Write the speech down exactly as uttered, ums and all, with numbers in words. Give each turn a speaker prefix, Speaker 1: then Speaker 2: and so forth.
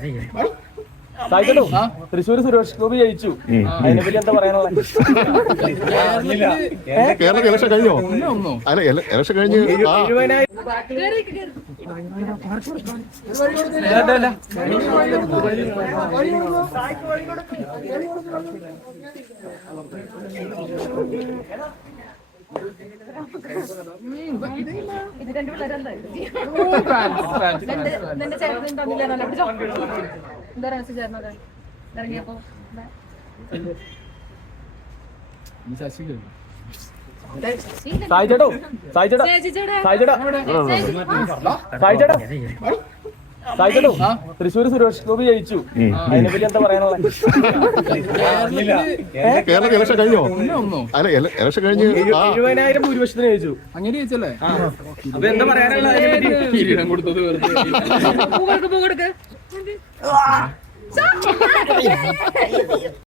Speaker 1: സായിച്ചോ തൃശ്ശൂർ സുരേഷ് ഗോപി ജയിച്ചു, അതിനെപ്പറ്റി എന്താ പറയാനുള്ളത്?
Speaker 2: കേരളത്തിൽ ഇലക്ഷൻ കഴിഞ്ഞോ? അല്ല ഇലക്ഷൻ കഴിഞ്ഞ്
Speaker 3: ഇത് രണ്ടു പിള്ളേരല്ലേ നിന്റെ ചേട്ടൻ തന്നില്ല എന്താ രഹസ്യ ചേർന്നത് ഇറങ്ങിയപ്പോ
Speaker 1: സായിച്ചേട്ടോ സായിച്ചേട്ടാ സായിച്ചേട്ടാ സായിച്ചേട്ടാ സായിച്ചേട്ടോ തൃശ്ശൂർ സുരേഷ് ഗോപി ജയിച്ചു, അതിനെപ്പറ്റി എന്താ പറയാനുള്ളത്?
Speaker 2: കേരളത്തിൽ ഇലക്ഷൻ കഴിഞ്ഞോ? അല്ല ഇലക്ഷൻ കഴിഞ്ഞ്
Speaker 1: എഴുപതിനായിരം ഭൂരിപക്ഷത്തിന് ജയിച്ചു.
Speaker 4: അങ്ങനെ ജയിച്ചല്ലേ?
Speaker 1: അപ്പൊ എന്താ പറയാനുള്ളത്?
Speaker 3: കൊടുത്തത്